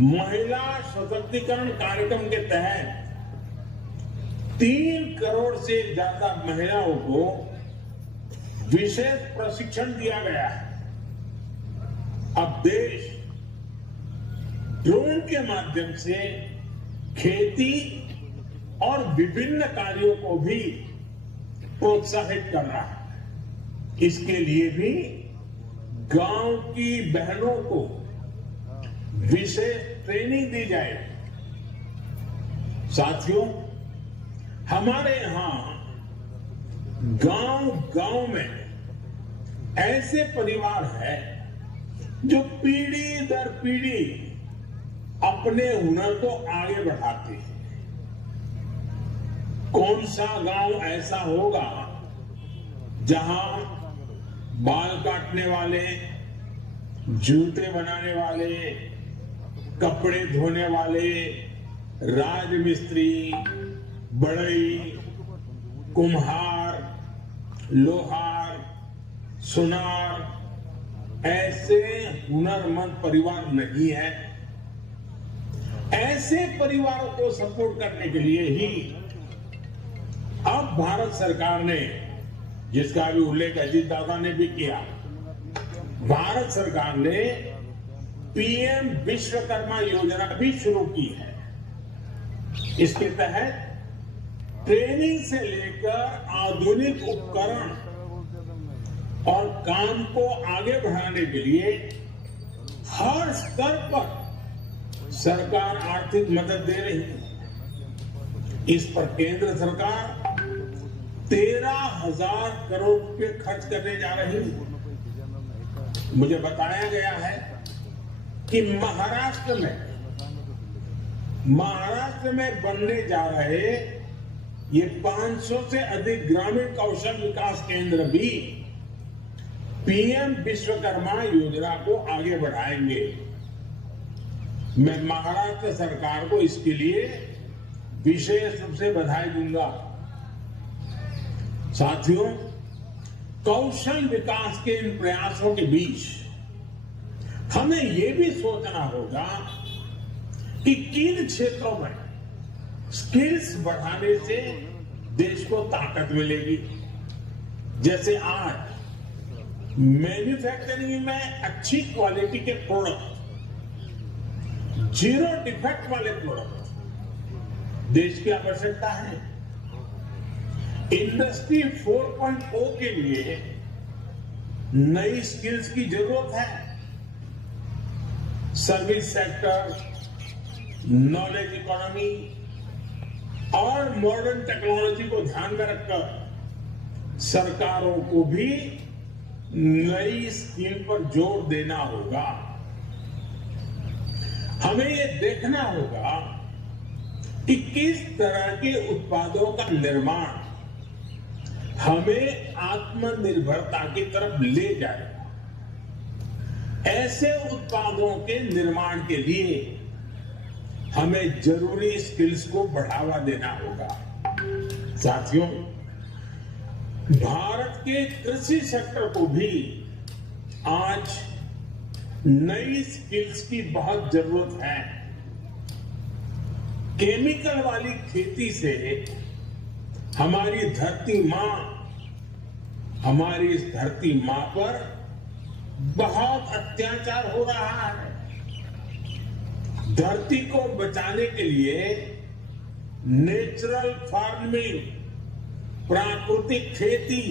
महिला सशक्तिकरण कार्यक्रम के तहत 3 करोड़ से ज्यादा महिलाओं को विशेष प्रशिक्षण दिया गया है। अब देश ड्रोन के माध्यम से खेती और विभिन्न कार्यों को भी प्रोत्साहित कर रहा है। इसके लिए भी गांव की बहनों को विशेष ट्रेनिंग दी जाए। साथियों, हमारे यहां गांव-गांव में ऐसे परिवार हैं जो पीढ़ी दर पीढ़ी अपने हुनर को आगे बढ़ाते हैं। कौन सा गांव ऐसा होगा जहां बाल काटने वाले, जूते बनाने वाले, कपड़े धोने वाले, राजमिस्त्री, बढ़ई, कुम्हार, लोहार, सुनार ऐसे हुनरमंद परिवार नहीं है। ऐसे परिवारों को सपोर्ट करने के लिए ही अब भारत सरकार ने, जिसका भी उल्लेख अजीत दादा ने भी किया, भारत सरकार ने पीएम विश्वकर्मा योजना भी शुरू की है। इसके तहत ट्रेनिंग से लेकर आधुनिक उपकरण और काम को आगे बढ़ाने के लिए हर स्तर पर सरकार आर्थिक मदद दे रही है। इस पर केंद्र सरकार 13,000 करोड़ रुपए खर्च करने जा रही है। मुझे बताया गया है कि महाराष्ट्र में बनने जा रहे ये 500 से अधिक ग्रामीण कौशल विकास केंद्र भी पीएम विश्वकर्मा योजना को आगे बढ़ाएंगे। मैं महाराष्ट्र सरकार को इसके लिए विशेष रूप से बधाई दूंगा। साथियों, कौशल विकास के इन प्रयासों के बीच हमें यह भी सोचना होगा कि किन क्षेत्रों में स्किल्स बढ़ाने से देश को ताकत मिलेगी। जैसे आज मैन्युफैक्चरिंग में अच्छी क्वालिटी के प्रोडक्ट, जीरो डिफेक्ट वाले प्रोडक्ट देश की आवश्यकता है। इंडस्ट्री 4.0 के लिए नई स्किल्स की जरूरत है। सर्विस सेक्टर, नॉलेज इकोनॉमी और मॉडर्न टेक्नोलॉजी को ध्यान में रखकर सरकारों को भी नई स्किल पर जोर देना होगा। हमें ये देखना होगा कि किस तरह के उत्पादों का निर्माण हमें आत्मनिर्भरता की तरफ ले जाएगा। ऐसे उत्पादों के निर्माण के लिए हमें जरूरी स्किल्स को बढ़ावा देना होगा। साथियों, भारत के कृषि सेक्टर को भी आज नई स्किल्स की बहुत जरूरत है। केमिकल वाली खेती से हमारी इस धरती मां पर बहुत अत्याचार हो रहा है। धरती को बचाने के लिए नेचुरल फार्मिंग, प्राकृतिक खेती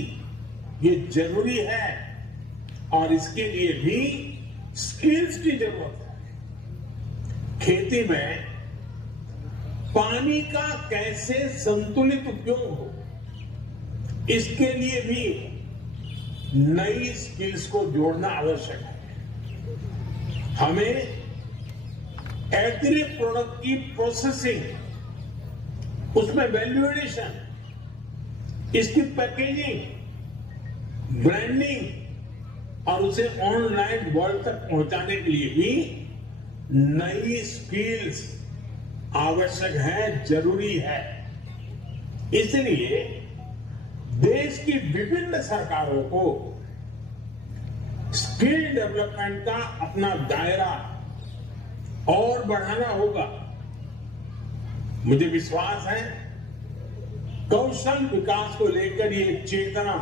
ये जरूरी है और इसके लिए भी स्किल्स की जरूरत है। खेती में पानी का कैसे संतुलित उपयोग हो, इसके लिए भी नई स्किल्स को जोड़ना आवश्यक है। हमें एग्री प्रोडक्ट की प्रोसेसिंग, उसमें वैल्यू एडिशन, इसकी पैकेजिंग, ब्रांडिंग और उसे ऑनलाइन वर्ल्ड तक पहुंचाने के लिए भी नई स्किल्स आवश्यक है, जरूरी है। इसलिए देश की विभिन्न सरकारों को स्किल डेवलपमेंट का अपना दायरा और बढ़ाना होगा। मुझे विश्वास है कौशल विकास को लेकर ये चेतना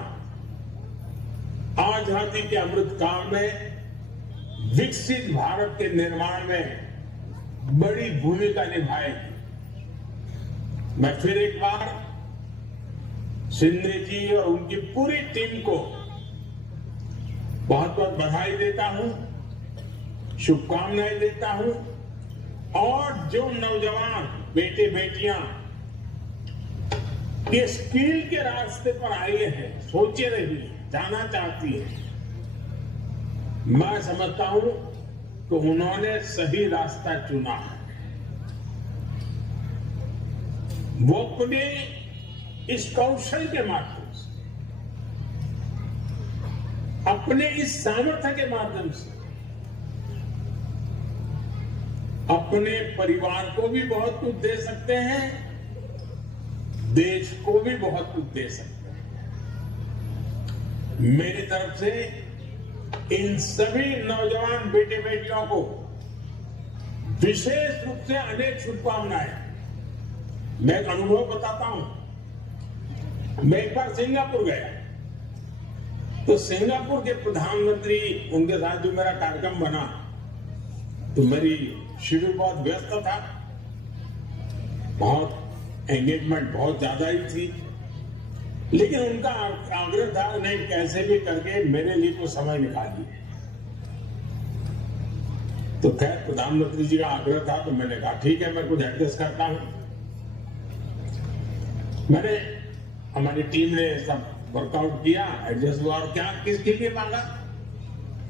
आजादी के अमृत काल में विकसित भारत के निर्माण में बड़ी भूमिका निभाएगी। मैं फिर एक बार शिंदे जी और उनकी पूरी टीम को बहुत बहुत बधाई देता हूं, शुभकामनाएं देता हूं। और जो नौजवान बेटे बेटियां ये स्किल के रास्ते पर आए हैं, सोचे रही जाना चाहती है, मैं समझता हूं कि उन्होंने सही रास्ता चुना है। वो अपने इस कौशल के माध्यम से, अपने इस सामर्थ्य के माध्यम से अपने परिवार को भी बहुत कुछ दे सकते हैं, देश को भी बहुत कुछ दे सकते हैं। मेरी तरफ से इन सभी नौजवान बेटे बेटियों को विशेष रूप से अनेक शुभकामनाएं। मैं एक अनुभव बताता हूं। मैं एक बार सिंगापुर गया, तो सिंगापुर के प्रधानमंत्री, उनके साथ जो मेरा कार्यक्रम बना, तो मेरी शेड्यूल बहुत व्यस्त था, बहुत एंगेजमेंट बहुत ज्यादा ही थी, लेकिन उनका आग्रह था नहीं कैसे भी करके मेरे लिए कुछ समय निकालिए। तो खैर प्रधानमंत्री जी का आग्रह था, तो मैंने कहा ठीक है मैं कुछ एडजस्ट करता हूं। मैंने, हमारी टीम ने सब वर्कआउट किया, एडजस्ट हुआ। और क्या किसके लिए मांगा?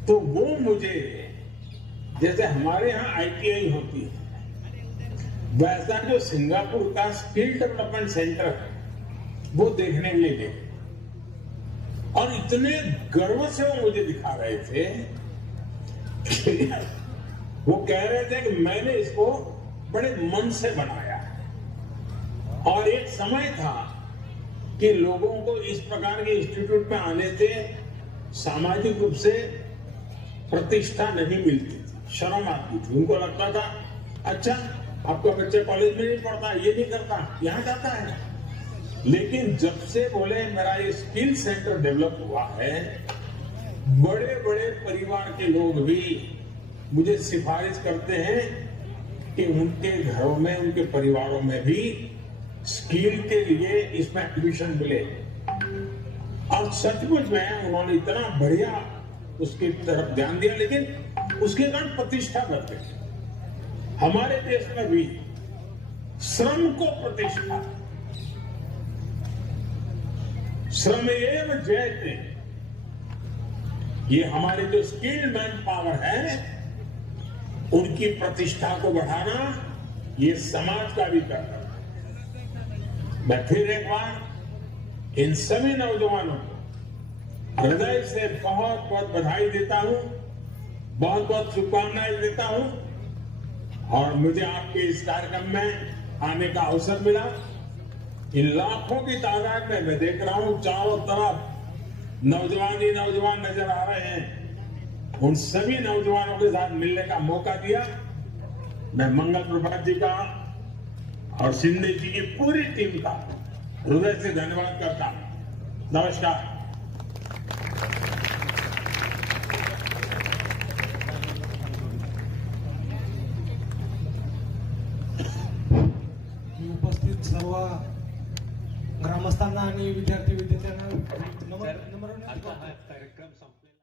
तो वो मुझे, जैसे हमारे यहाँ ITI होती है, वैसा जो सिंगापुर का स्किल डेवलपमेंट सेंटर है वो देखने के लिए गए। और इतने गर्व से वो मुझे दिखा रहे थे, वो कह रहे थे कि मैंने इसको बड़े मन से बनाया है। और एक समय था कि लोगों को इस प्रकार के इंस्टीट्यूट में आने से सामाजिक रूप से प्रतिष्ठा नहीं मिलती थी, शर्म आती थी। उनको लगता था अच्छा आपका बच्चा कॉलेज में नहीं पढ़ता, ये नहीं करता, यहां जाता है। लेकिन जब से बोले मेरा ये स्किल सेंटर डेवलप हुआ है, बड़े बड़े परिवार के लोग भी मुझे सिफारिश करते हैं कि उनके घरों में, उनके परिवारों में भी स्किल के लिए इसमें एडमिशन मिले। और सचमुच में उन्होंने इतना बढ़िया उसकी तरफ ध्यान दिया, लेकिन उसके कारण प्रतिष्ठा करते हैं। हमारे देश में भी श्रम को प्रतिष्ठा, श्रमेव जयते, ये हमारे जो स्किल्ड मैन पावर है उनकी प्रतिष्ठा को बढ़ाना ये समाज का भी कर्तव्य है। मैं फिर एक बार इन सभी नौजवानों को हृदय से बहुत बहुत बधाई देता हूं, बहुत बहुत शुभकामनाएं देता हूं। और मुझे आपके इस कार्यक्रम में आने का अवसर मिला। इन लाखों की तादाद में मैं देख रहा हूं चारों तरफ नौजवान ही नौजवान नजर आ रहे हैं। उन सभी नौजवानों के साथ मिलने का मौका दिया। मैं मंगल प्रभात जी का और शिंदे जी की पूरी टीम का हृदय से धन्यवाद करता हूं। नमस्कार। उपस्थित सर्व ग्रामस्थांना आणि विद्यार्थी विद्यार्थ्यांना आता हा कार्यक्रम